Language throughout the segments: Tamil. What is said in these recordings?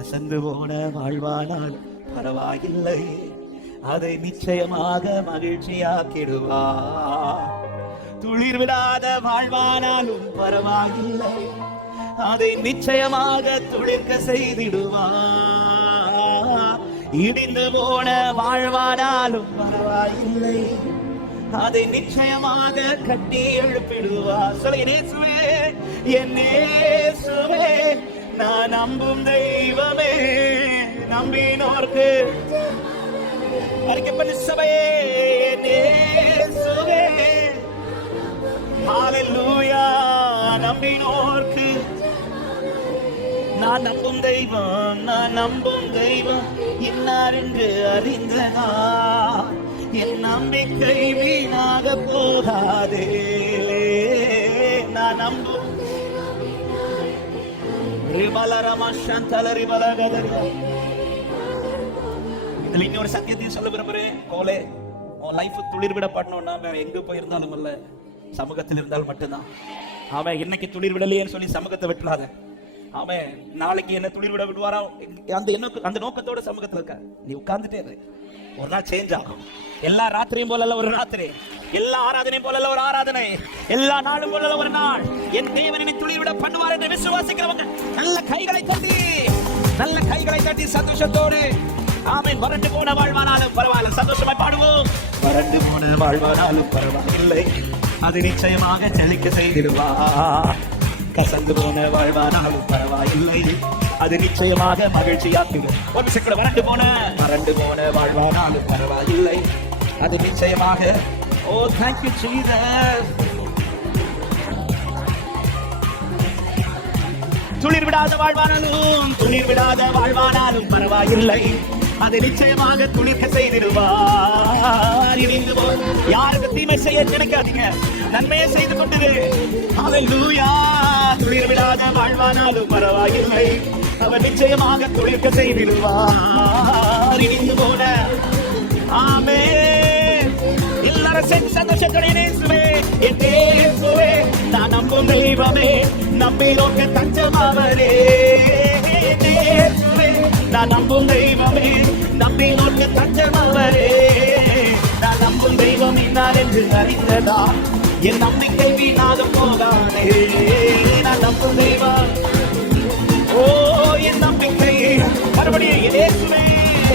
அசந்து போன வாழ்வானால் பரவாயில்லை. அதை நிச்சயமாக மகிழ்ச்சியாக்கிடுவா துளிர் விடாத வாழ்வானாலும் பரவாயில்லை. அதை நிச்சயமாக துளிர்க்க செய்திடுவா இடிந்து போன வாழ்வானாலும் பரவாயில்லை. அதை நிச்சயமாக கட்டி எழுப்பிடுவா சொல்லுகிறேசுவே என்னேசுவே நான் நம்பும் தெய்வமே நம்பினோர்க்கு. அறிக்கப்பட்ட சபையே நேசுவே ஹalleluya நம்பினோர்க்கு. நான் நம்பும் தெய்வம் நான் நம்பும் தெய்வம். இன்னார் என்று அறிந்ததா? என் நம்பிக்கை வீணாக போகாதே. நான் நம்பும் இதுல இன்னொரு சத்தியத்தையும் சொல்ல விரும்புறேன் கோலே உன் லைஃப் துளிர் விடப்படணும்னா வேற எங்க போயிருந்தாலும் இல்ல. சமூகத்தில் இருந்தால் மட்டும்தான். அவன் இன்னைக்கு துளிர் விடலையேன்னு சொல்லி சமூகத்தை விட்டுறாத. அவன் நாளைக்கு என்ன துளிர் விட விடுவாரா? அந்த என்ன அந்த நோக்கத்தோட சமூகத்துல இருக்க. நீ உட்கார்ந்துட்டே இரு. ஒரு நாள் சேஞ்ச் ஆகும். எல்லா ராத்திரியும் போல ஒரு ராத்திரி. எல்லா ஆராதனையும் போல ஒரு ஆராதனை. எல்லா நாளும் போல ஒரு நாள். என் தேவனை துளிர் பண்ணுவார் என்று விசுவாசிக்கிறவங்க நல்ல கைகளை தட்டி நல்ல கைகளை தட்டி சந்தோஷத்தோடு. ஆமீன். வறண்டு போன வாழ்வானாலும் பரவாயில்ல. சந்தோஷமா பாடுவோம். வறண்டு போன வாழ்வானாலும் பரவாயில்லை. அது நிச்சயமாக செழிக்க செய்திடுவா. கசந்து போன வாழ்வானாலும் பரவாயில்லை. அது நிச்சயமாக மகிழ்ச்சியாக்கிடும். ஒரு நிமிஷம் வறண்டு போன வறண்டு போன வாழ்வானாலும் பரவாயில்லை. அது நிச்சயமாக Oh, ஓ you, Jesus. துளிர் விடாத வாழ்வானாலும் துளிர் விடாத வாழ்வானாலும் பரவாயில்லை. அது நிச்சயமாக துளிர்க்க செய்திருவார் இணைந்து போ. யாருக்கு தீமை செய்ய நினைக்காதீங்க. நன்மையை செய்து கொண்டது அவன் லூயா துளிர் விடாத வாழ்வானாலும் பரவாயில்லை. அவர் நிச்சயமாக துளிர்க்க செய்திருவார் இணைந்து போன. ஆமே எல்லாரும் சேர்ந்து சந்தோஷத்தோட இயேசுவே என் இயேசுவே நான் நம்பும் தெய்வமே நம்பி நோக்க தஞ்சமாவரே என் இயேசுவே நான் நம்பும் தெய்வமே நம்பி நோக்க தஞ்சமாவரே நான் நம்பும் தெய்வம் இன்னார் என்று அறிந்ததா என் நம்பிக்கை வீணாக போகாதே நான் நம்பும் தெய்வம் ஓ என் நம்பிக்கை மறுபடியும் என் இயேசுவே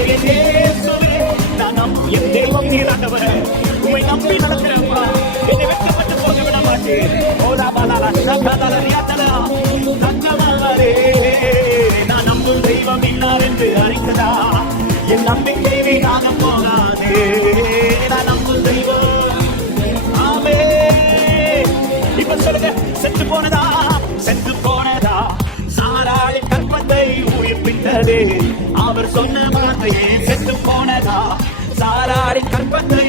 என் இயேசுவே நான் நம்பும் என் தெய்வம் நீராண்டவர் நம்பி நடக்கிறப்பா என்னை வெட்கப்பட்டு போக விட மாட்டேன் ஓதா பாலாலா சகாதால ரியாத்தலா தஞ்சமாவரே நான் நம்பும் தெய்வம் இன்னார் என்று அறிந்ததா என் நம்பிக்கை வீணாக போகாதே நான் நம்பும் தெய்வம் ஆமே இப்ப சொல்லுங்க செத்து போனதா செத்து போனதா சாராளி கற்பத்தை அவர் சொன்ன வார்த்தையே செத்து போனதா சாராளி கற்பத்தை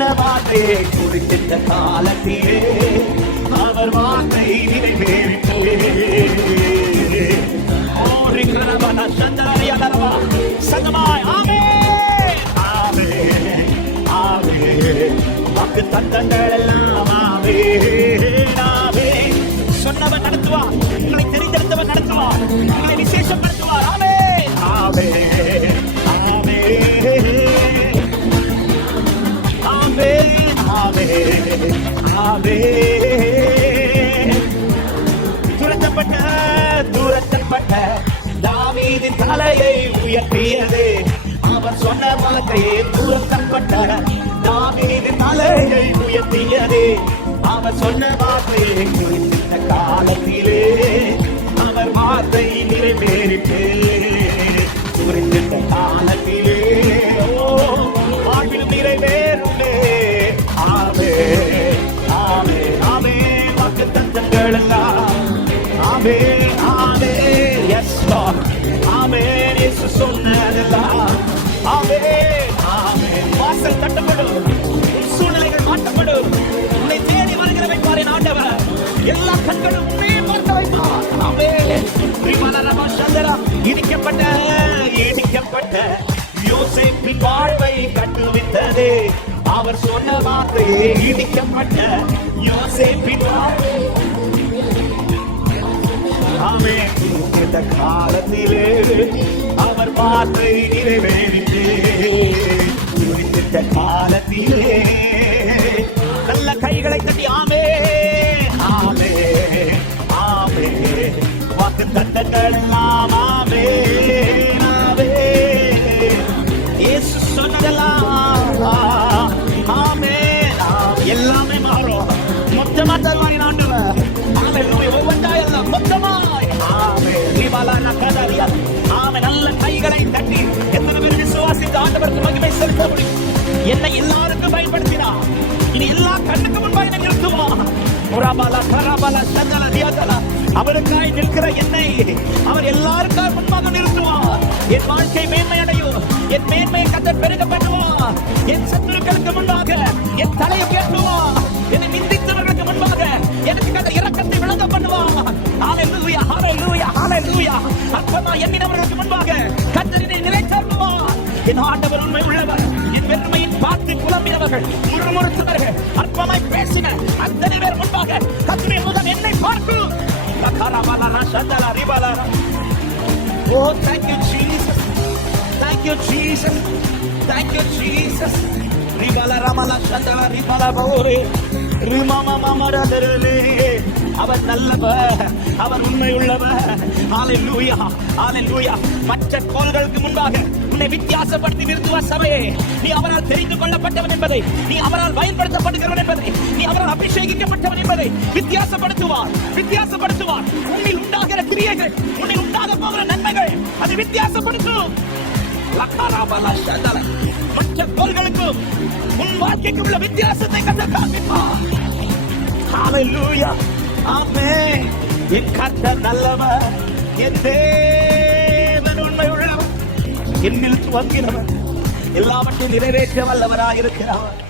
சொன்ன வார்த்தையை குறிப்பிட்ட காலத்திலே? அவர் வார்த்தை நிறைவேறிட்டே ஆமே துரத்தப்பட்ட துரத்தப்பட்ட தாவீதின் தலையை உயர்த்தியது. அவர் சொன்ன வார்த்தையே துரத்தப்பட்ட தாவீதின் தலையை உயர்த்தியது. அவர் சொன்ன வார்த்தையை குறிப்பிட்ட காலத்திலே அவர் வார்த்தை நிறைவேறிட்டு ஆமே ஆமே எஸ் ஆமே இயேசு சொன்னதெல்லாம். ஆமே ஆமே வாசல் தட்டப்படும். சூழ்நிலைகள் மாற்றப்படும். உன்னை தேடி வருகிற பாரு ஆண்டவர். எல்லா கண்களும் உன்னை பார்க்க வைப்பார். ஆமே விமலரம சந்திரா இடிக்கப்பட்ட இடிக்கப்பட்ட வாழ்வை கட்டுவித்ததே. அவர் சொன்ன வார்த்தையே இடிக்கப்பட்ட யோசிப்பின் காலத்திலே அவர் வார்த்தை நிறைவேறிட்டு. குறிப்பிட்ட காலத்திலே நல்ல கைகளை தட்டி ஆமே ஆமே ஆமே. வாக்கு தத்தங்கள் ஆமே ஆமே. இயேசு சொன்னதெல்லாம் ஆமே எல்லாமே மாறும். மொத்தமா தருவாங்க ஆண்டவர் நல்ல கைகளை தட்டி எத்தனை பேர் விசுவாசித்து ஆண்டவருக்கு மகிமை செலுத்த முடியும்? என்னை எல்லாருக்கும் பயன்படுத்தினா. இனி எல்லா கண்ணுக்கு முன்பாக என்னை நிறுத்துவா புறாபாலா கராபாலா சந்தல தியாதலா அவருக்காய் நிற்கிற என்னை அவர் எல்லாருக்காய் முன்பாக நிறுத்துவார் என் வாழ்க்கை மேன்மை அடையும் என் மேன்மையை கத்த பெருக பண்ணுவார் என் சத்துருக்களுக்கு முன்பாக என் தலையை உயர்த்துவார் என்னை நிந்தித்தவர்களுக்கு முன்பாக எனக்கு கத்த இரக்கத்தை விளங்க பண்ணுவார் ஹalleluya லூயா ஹalleluya லூயா எண்ணினவர்களுக்கு லூயா அற்பமா என்னிடம் என் ஆண்டவர் உண்மை உள்ளவர் என் பெருமையின் பார்த்து குழம்பினவர்கள் முறுமுறுத்தவர்கள் அற்பமாய் பேசின அத்தனை பேர் முன்பாக கத்தரின் முதல் என்னை பார்க்கும் லகரபலன சந்தல ரிபலன Oh, thank you, Jesus. Thank you, Jesus. Thank you, Jesus. Ribala ramala shandala ribala bore. ரிமம மமரதரலே. அவர் நல்லவர் அவர் உண்மை உள்ளவர் ஹalleluya ஹalleluya மற்ற கோள்களுக்கு முன்பாக உன்னை வித்தியாசப்படுத்தி நிறுத்துவார் சபையே. நீ அவரால் தெரிந்து கொள்ளப்பட்டவன் என்பதை நீ அவரால் பயன்படுத்தப்படுகிறவன் என்பதை நீ அவரால் அபிஷேகிக்கப்பட்டவன் என்பதை வித்தியாசப்படுத்துவார் வித்தியாசப்படுத்துவார். உன்னில் உண்டாகிற கிரியைகள் உன்னில் உண்டாக போகிற நன்மைகள் அது வித்தியாசப்படுத்தும். மற்ற கோள்களுக்கும் உன் வாழ்க்கைக்கு உள்ள வித்தியாசத்தை கண்டு காண்பிப்பார் ஹalleluya ஆமென் என் கர்த்தர் நல்லவர். என் தேவன். என்னில் துவங்கினவர். எல்லாவற்றையும் நிறைவேற்ற வல்லவராக இருக்கிறார்